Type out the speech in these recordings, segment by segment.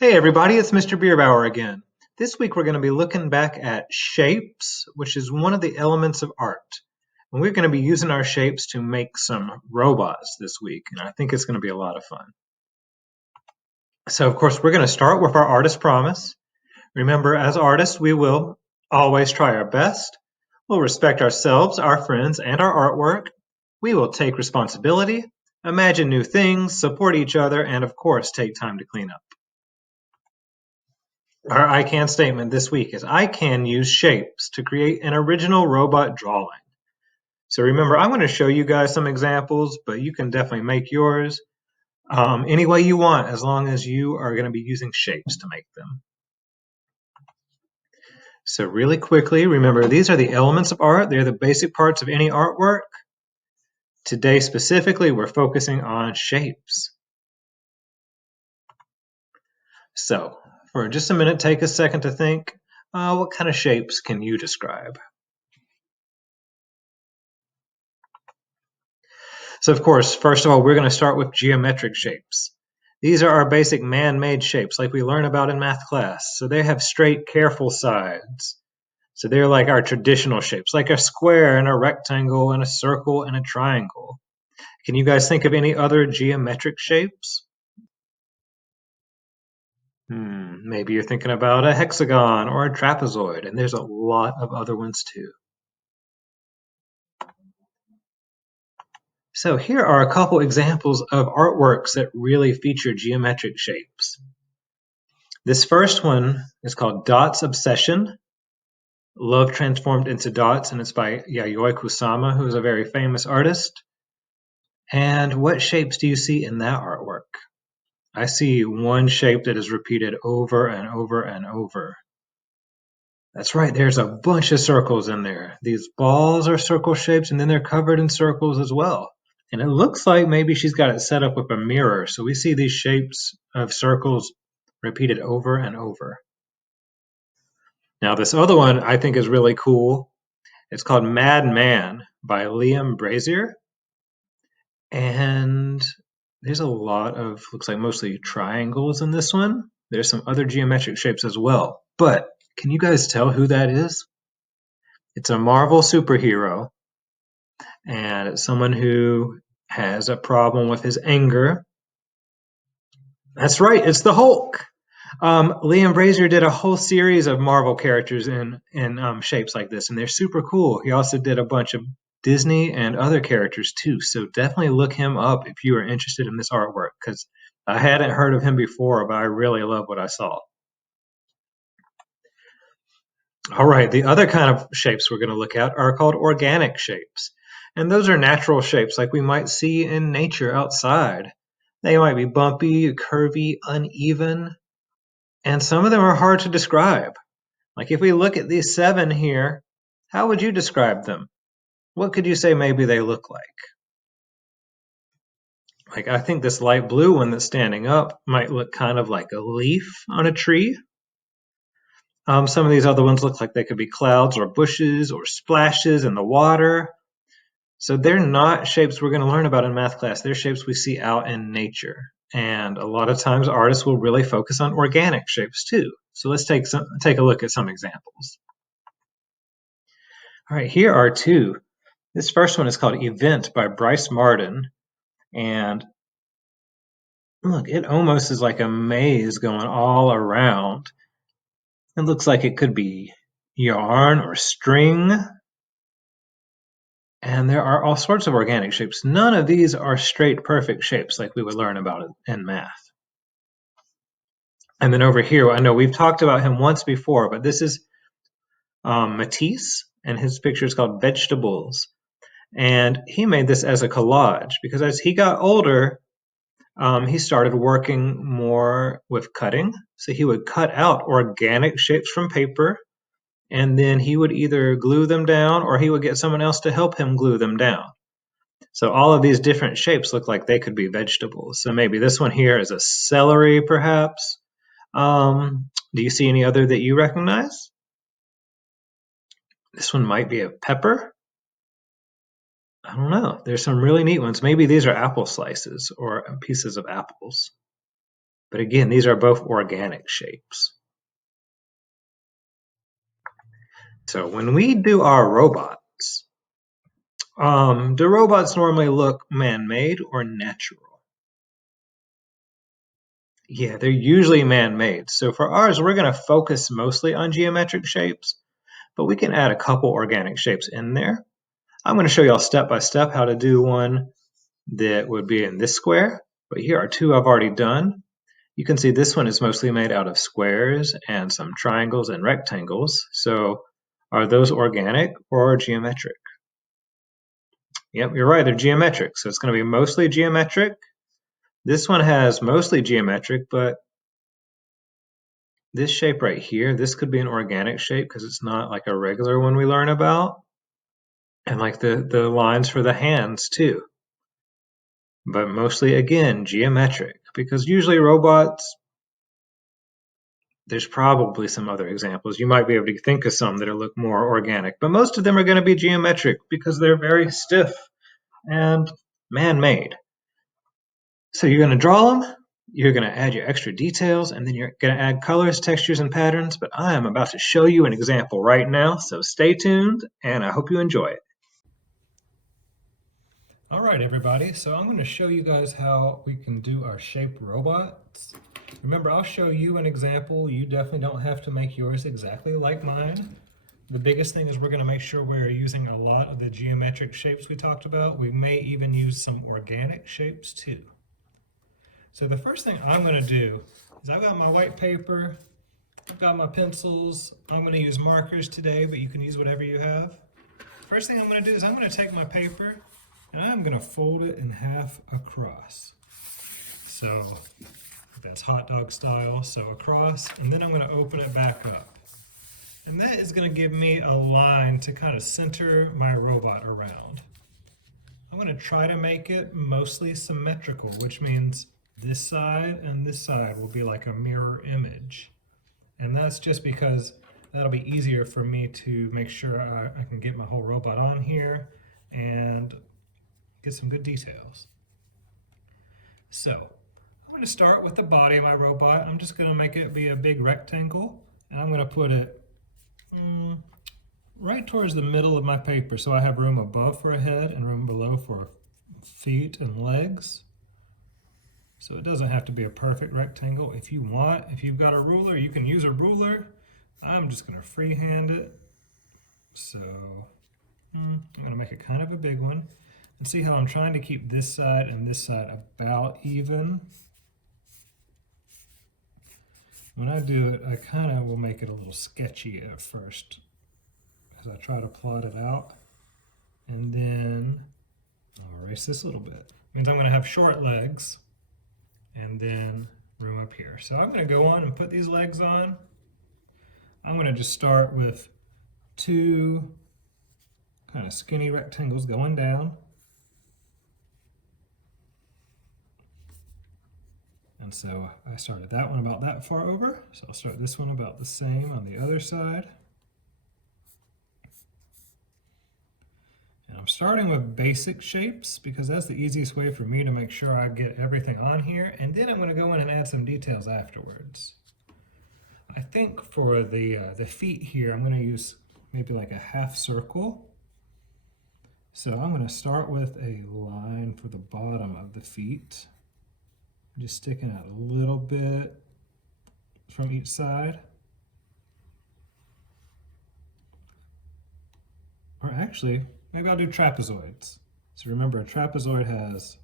Hey everybody, it's Mr. Bierbauer again. This week we're going to be looking back at shapes, which is one of the elements of art. And we're going to be using our shapes to make some robots this week, and I think it's going to be a lot of fun. So, of course, we're going to start with our artist promise. Remember, as artists, we will always try our best. We'll respect ourselves, our friends, and our artwork. We will take responsibility, imagine new things, support each other, and of course, take time to clean up. Our I can statement this week is I can use shapes to create an original robot drawing. So remember, I'm going to show you guys some examples, but you can definitely make yours any way you want as long as you are going to be using shapes to make them. So really quickly, remember these are the elements of art. They're the basic parts of any artwork. Today specifically, we're focusing on shapes. So for just a minute, take a second to think, what kind of shapes can you describe? So of course, first of all, we're going to start with geometric shapes. These are our basic man-made shapes like we learn about in math class. So they have straight, careful sides. So they're like our traditional shapes, like a square and a rectangle and a circle and a triangle. Can you guys think of any other geometric shapes? Maybe you're thinking about a hexagon or a trapezoid, and there's a lot of other ones too. So here are a couple examples of artworks that really feature geometric shapes. This first one is called Dots Obsession, Love Transformed into Dots, and it's by Yayoi Kusama, who is a very famous artist. And what shapes do you see in that artwork? I see one shape that is repeated over and over and over. That's right, there's a bunch of circles in there. These balls are circle shapes, and then they're covered in circles as well. And it looks like maybe she's got it set up with a mirror. So we see these shapes of circles repeated over and over. Now, this other one I think is really cool. It's called Mad Man by Liam Brazier. And there's a lot of, looks like mostly triangles in this one. There's some other geometric shapes as well. But can you guys tell who that is? It's a Marvel superhero. And it's someone who has a problem with his anger. That's right, it's the Hulk. Liam Brazier did a whole series of Marvel characters in shapes like this, and they're super cool. He also did a bunch of Disney and other characters too, so definitely look him up if you are interested in this artwork, because I hadn't heard of him before, but I really love what I saw. All right, the other kind of shapes we're going to look at are called organic shapes, and those are natural shapes like we might see in nature outside. They might be bumpy, curvy, uneven, and some of them are hard to describe. Like if we look at these 7 here, how would you describe them? What could you say maybe they look like? Like I think this light blue one that's standing up might look kind of like a leaf on a tree. Some of these other ones look like they could be clouds or bushes or splashes in the water. So they're not shapes we're going to learn about in math class. They're shapes we see out in nature. And a lot of times artists will really focus on organic shapes too. So let's take a look at some examples. All right, here are 2. This first one is called Event by Bryce Martin. And look, it almost is like a maze going all around. It looks like it could be yarn or string. And there are all sorts of organic shapes. None of these are straight, perfect shapes like we would learn about in math. And then over here, I know we've talked about him once before, but this is Matisse, and his picture is called Vegetables. And he made this as a collage because as he got older, he started working more with cutting. So he would cut out organic shapes from paper, and then he would either glue them down or he would get someone else to help him glue them down. So all of these different shapes look like they could be vegetables. So maybe this one here is a celery, perhaps. Do you see any other that you recognize? This one might be a pepper. I don't know. There's some really neat ones. Maybe these are apple slices or pieces of apples. But again, these are both organic shapes. So when we do our robots, do robots normally look man-made or natural? Yeah, they're usually man-made. So for ours, we're going to focus mostly on geometric shapes, but we can add a couple organic shapes in there. I'm going to show y'all step by step how to do one that would be in this square, but here are two I've already done. You can see this one is mostly made out of squares and some triangles and rectangles. So are those organic or geometric? Yep, you're right, they're geometric. So it's going to be mostly geometric. This one has mostly geometric, but this shape right here, this could be an organic shape because it's not like a regular one we learn about. And like the lines for the hands too. But mostly, again, geometric, because usually robots, there's probably some other examples. You might be able to think of some that look more organic, but most of them are going to be geometric because they're very stiff and man-made. So you're going to draw them, you're going to add your extra details, and then you're going to add colors, textures, and patterns. But I am about to show you an example right now, so stay tuned, and I hope you enjoy it. All right, everybody, so I'm going to show you guys how we can do our shape robots. Remember, I'll show you an example. You definitely don't have to make yours exactly like mine. The biggest thing is we're going to make sure we're using a lot of the geometric shapes we talked about. We may even use some organic shapes too. So the first thing I'm going to do is I've got my white paper, I've got my pencils. I'm going to use markers today, but you can use whatever you have. First thing I'm going to do is I'm going to take my paper and I'm going to fold it in half across. So that's hot dog style, so across, and then I'm going to open it back up. And that is going to give me a line to kind of center my robot around. I'm going to try to make it mostly symmetrical, which means this side and this side will be like a mirror image. And that's just because that'll be easier for me to make sure I can get my whole robot on here and get some good details. So I'm going to start with the body of my robot. I'm just going to make it be a big rectangle, and I'm going to put it right towards the middle of my paper so I have room above for a head and room below for feet and legs. So it doesn't have to be a perfect rectangle. If you want, if you've got a ruler, you can use a ruler. I'm just going to freehand it. So I'm going to make it kind of a big one. And see how I'm trying to keep this side and this side about even. When I do it, I kind of will make it a little sketchy at first as I try to plot it out. And then I'll erase this a little bit. It means I'm going to have short legs and then room up here. So I'm going to go on and put these legs on. I'm going to just start with two kind of skinny rectangles going down. And so I started that one about that far over. So I'll start this one about the same on the other side. And I'm starting with basic shapes because that's the easiest way for me to make sure I get everything on here. And then I'm going to go in and add some details afterwards. I think for the feet here, I'm going to use maybe like a half circle. So I'm going to start with a line for the bottom of the feet. Just sticking out a little bit from each side. Or actually, maybe I'll do trapezoids. So remember, a trapezoid has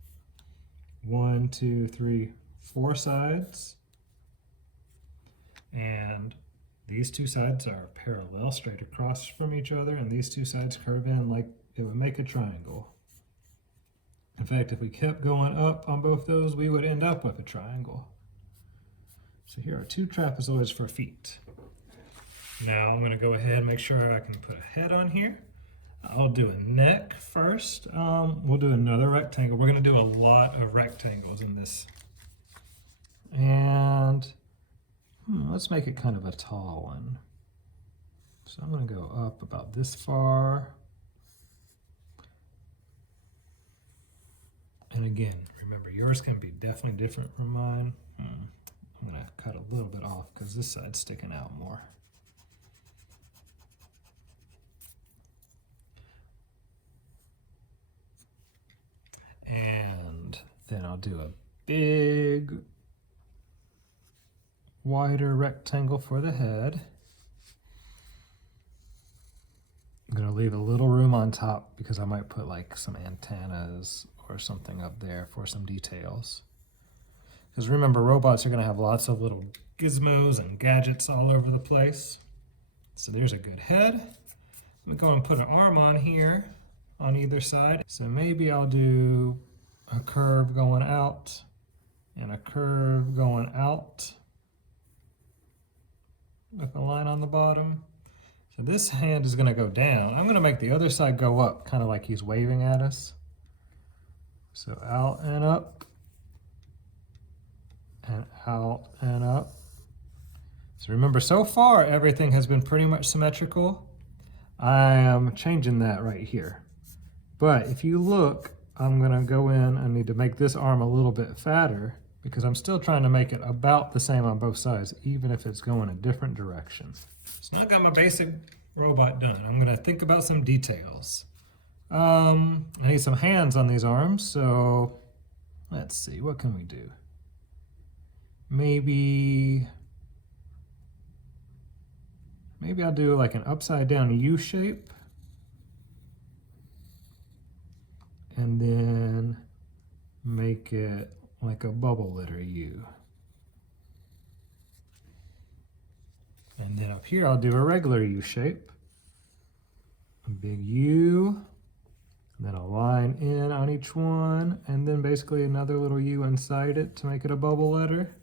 1, 2, 3, 4 sides. And these two sides are parallel, straight across from each other, and these two sides curve in like it would make a triangle. In fact, if we kept going up on both those, we would end up with a triangle. So here are two trapezoids for feet. Now I'm going to go ahead and make sure I can put a head on here. I'll do a neck first. We'll do another rectangle. We're going to do a lot of rectangles in this. And let's make it kind of a tall one. So I'm going to go up about this far. And again, remember, yours can be definitely different from mine. I'm gonna cut a little bit off because this side's sticking out more. And then I'll do a big wider rectangle for the head. I'm gonna leave a little room on top because I might put like some antennas or something up there for some details. Because remember, robots are gonna have lots of little gizmos and gadgets all over the place. So there's a good head. I'm gonna go and put an arm on here on either side. So maybe I'll do a curve going out and a curve going out with a line on the bottom. So this hand is gonna go down. I'm gonna make the other side go up, kind of like he's waving at us. So out and up, and out and up. So remember, so far everything has been pretty much symmetrical. I am changing that right here. But if you look, I'm gonna go in, I need to make this arm a little bit fatter because I'm still trying to make it about the same on both sides, even if it's going a different direction. So now I got my basic robot done. I'm gonna think about some details. I need some hands on these arms, so let's see, what can we do? Maybe I'll do like an upside down U shape. And then make it like a bubble letter U. And then up here I'll do a regular U shape. A big U, and then a line in on each one, and then basically another little U inside it to make it a bubble letter.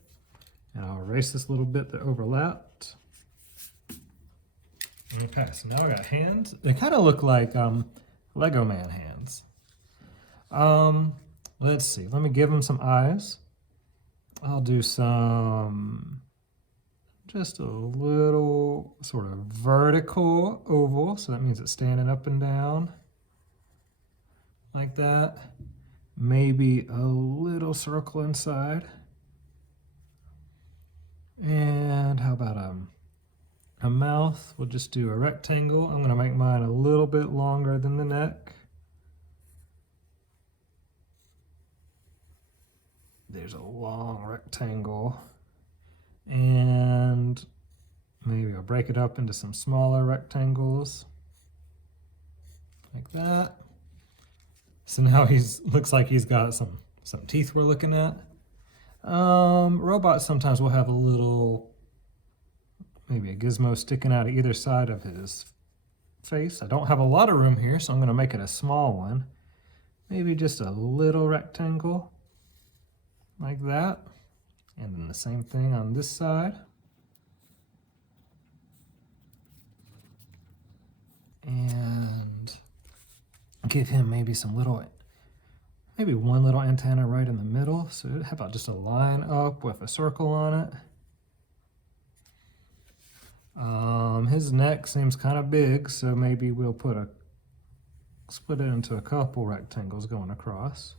And I'll erase this little bit that overlapped. And pass. Now I got hands. They kind of look like Lego Man hands. Let's see. Let me give them some eyes. I'll do some, just a little sort of vertical oval. So that means it's standing up and down like that. Maybe a little circle inside. And how about a mouth? We'll just do a rectangle. I'm going to make mine a little bit longer than the neck. There's a long rectangle. And maybe I'll break it up into some smaller rectangles. Like that. So now looks like he's got some teeth we're looking at. Robots sometimes will have a little, maybe a gizmo sticking out of either side of his face. I don't have a lot of room here, so I'm going to make it a small one. Maybe just a little rectangle like that. And then the same thing on this side. And give him maybe maybe one little antenna right in the middle. So how about just a line up with a circle on it? His neck seems kind of big, so maybe we'll split it into a couple rectangles going across.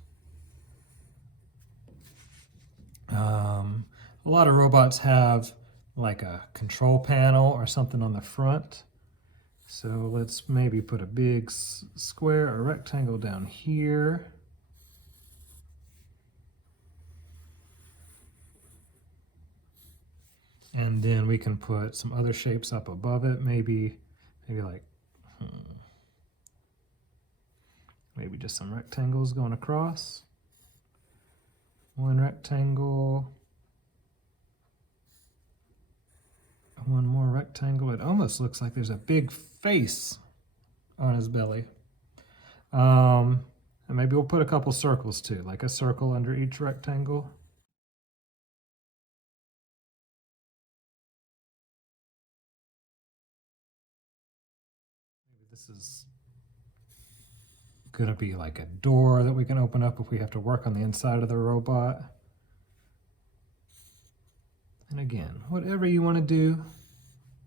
A lot of robots have like a control panel or something on the front. So let's maybe put a big square or rectangle down here. And then we can put some other shapes up above it, maybe like, maybe just some rectangles going across. One rectangle. One more rectangle. It almost looks like there's a big face on his belly. And maybe we'll put a couple circles too, like a circle under each rectangle. Maybe this is gonna be like a door that we can open up if we have to work on the inside of the robot. And again, whatever you want to do,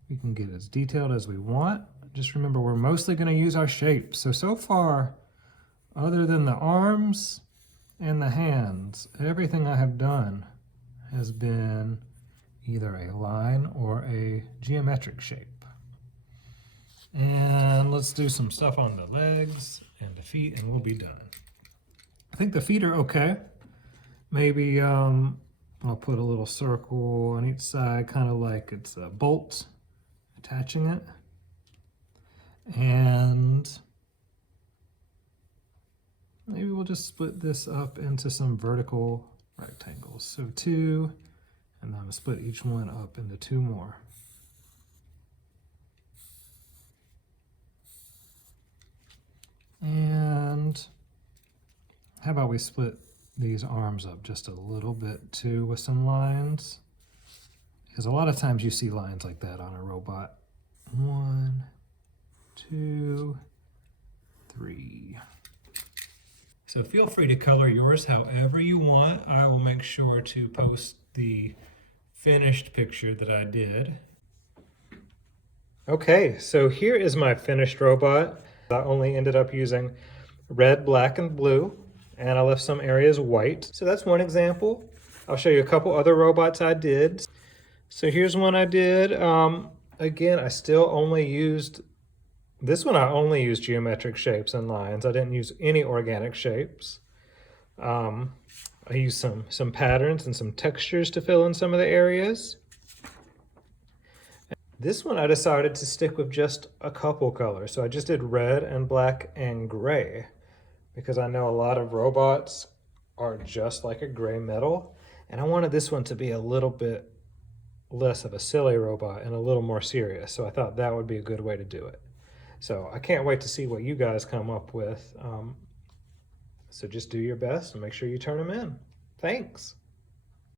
we can get as detailed as we want. Just remember, we're mostly going to use our shapes. So far, other than the arms and the hands, everything I have done has been either a line or a geometric shape. And let's do some stuff on the legs and the feet and we'll be done. I think the feet are okay. Maybe I'll put a little circle on each side, kind of like it's a bolt attaching it. And maybe we'll just split this up into some vertical rectangles. So 2, and then I'm gonna split each one up into 2 more. And how about we split these arms up just a little bit too with some lines? Because a lot of times you see lines like that on a robot. 1, 2, 3. So feel free to color yours however you want. I will make sure to post the finished picture that I did. Okay, so here is my finished robot. I only ended up using red, black, and blue, and I left some areas white. So that's one example. I'll show you a couple other robots I did. So here's one I did. Again, I still only used, this one I only used geometric shapes and lines. I didn't use any organic shapes. I used some patterns and some textures to fill in some of the areas. This one I decided to stick with just a couple colors. So I just did red and black and gray because I know a lot of robots are just like a gray metal. And I wanted this one to be a little bit less of a silly robot and a little more serious. So I thought that would be a good way to do it. So I can't wait to see what you guys come up with. So just do your best and make sure you turn them in. Thanks.